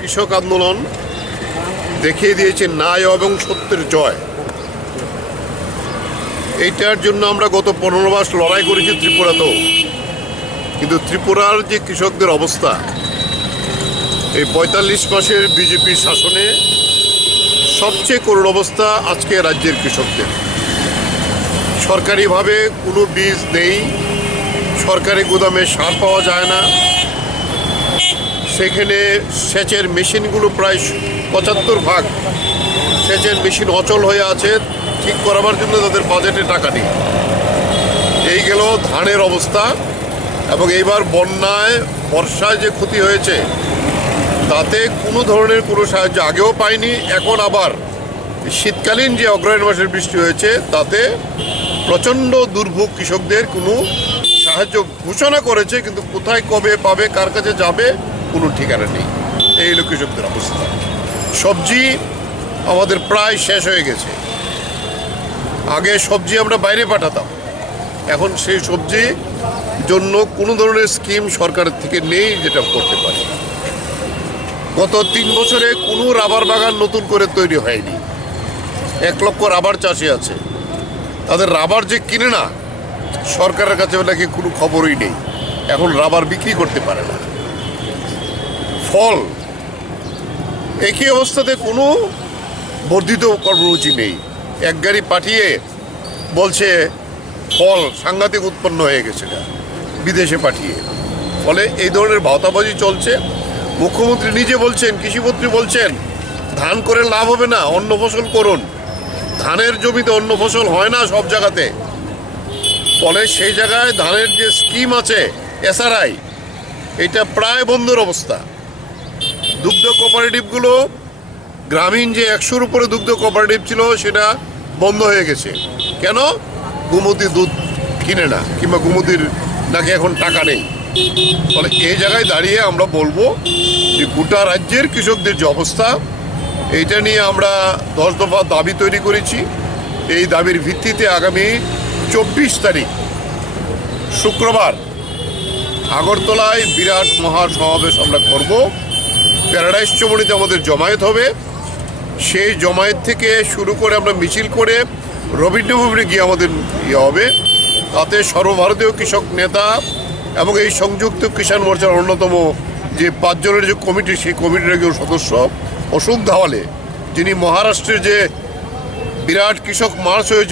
কৃষক আন্দোলন দেখিয়ে দিয়েছে ন্যায় এবং সত্যের জয়। এইটার জন্য আমরা গত 15 মাস লড়াই করেছি ত্রিপুরাতেও, কিন্তু ত্রিপুরার যে কৃষকদের অবস্থা, এই 45 মাসের বিজেপির শাসনে সবচেয়ে করুণ অবস্থা আজকে রাজ্যের কৃষকদের। সরকারিভাবে কোনো বীজ নেই, সরকারি গুদামে সার পাওয়া যায় না, সেখানে সেচের মেশিনগুলো প্রায় 75% সেচের মেশিন অচল হয়ে আছে, ঠিক করাবার জন্য তাদের বাজেটে টাকা নেই। এই গেল ধানের অবস্থা। এবং এইবার বন্যায় বর্ষায় যে ক্ষতি হয়েছে তাতে কোনো ধরনের কোনো সাহায্য আগেও পায়নি। এখন আবার শীতকালীন যে অগ্রহায়ণ মাসের বৃষ্টি হয়েছে তাতে প্রচণ্ড দুর্ভোগ, কৃষকদের কোনো সাহায্য ঘোষণা করেছে কিন্তু কোথায় কবে পাবে, কার কাছে যাবে কোনো ঠিকানা নেই। এই হলো কৃষকদের অবস্থা। সবজি আমাদের প্রায় শেষ হয়ে গেছে। আগে সবজি আমরা বাইরে পাঠাতাম, এখন সেই সবজি জন্য কোনো ধরনের স্কিম সরকারের থেকে নেই যেটা করতে পারে। গত 3 বছরে কোনো রাবার বাগান নতুন করে তৈরি হয়নি। 1 লক্ষ রাবার চাষি আছে, তাদের রাবার যে কিনে না, সরকারের কাছে নাকি কোনো খবরই নেই। এখন রাবার বিক্রি করতে পারে না। ফল একই অবস্থাতে কোনো বর্ধিত কর্মসূচি নেই। এক গাড়ি পাঠিয়ে বলছে ফল সাংঘাতিক উৎপন্ন হয়ে গেছে বিদেশে পাঠিয়ে। ফলে এই ধরনের ভাওতাবাজি চলছে। মুখ্যমন্ত্রী নিজে বলছেন, কৃষিমন্ত্রী বলছেন ধান করে লাভ হবে না, অন্য ফসল করুন। ধানের জমিতে অন্য ফসল হয় না সব জায়গাতে। ফলে সেই জায়গায় ধানের যে স্কিম আছে SRI, এটা প্রায় বন্ধের অবস্থা। দুগ্ধ কোঅপারেটিভগুলো, গ্রামীণ যে 100-র উপরে দুগ্ধ কোঅপারেটিভ ছিল সেটা বন্ধ হয়ে গেছে। কেন? গোমতী দুধ কিনে না, কিংবা গোমতীর নাকি এখন টাকা নেই। ফলে এই জায়গায় দাঁড়িয়ে আমরা বলবো যে গোটা রাজ্যের কৃষকদের যে অবস্থা, এইটা নিয়ে আমরা 10 দফা দাবি তৈরি করেছি। এই দাবির ভিত্তিতে আগামী 24 তারিখ শুক্রবার আগরতলায় বিরাট মহাসমাবেশ আমরা করব। প্যারাডাইস চমনিতে আমাদের জমায়েত হবে। সেই জমায়েত থেকে শুরু করে আমরা মিছিল করে রবীন্দ্রভবনে গিয়ে আমাদের হবে। তাতে সর্বভারতীয় কৃষক নেতা এবং এই সংযুক্ত কিষাণ মোর্চার অন্যতম যে 5 জনের যে কমিটি, সেই কমিটির একজন সদস্য অশোক ধাওয়ালে, যিনি মহারাষ্ট্রের যে বিরাট কৃষক মার্চ হয়েছে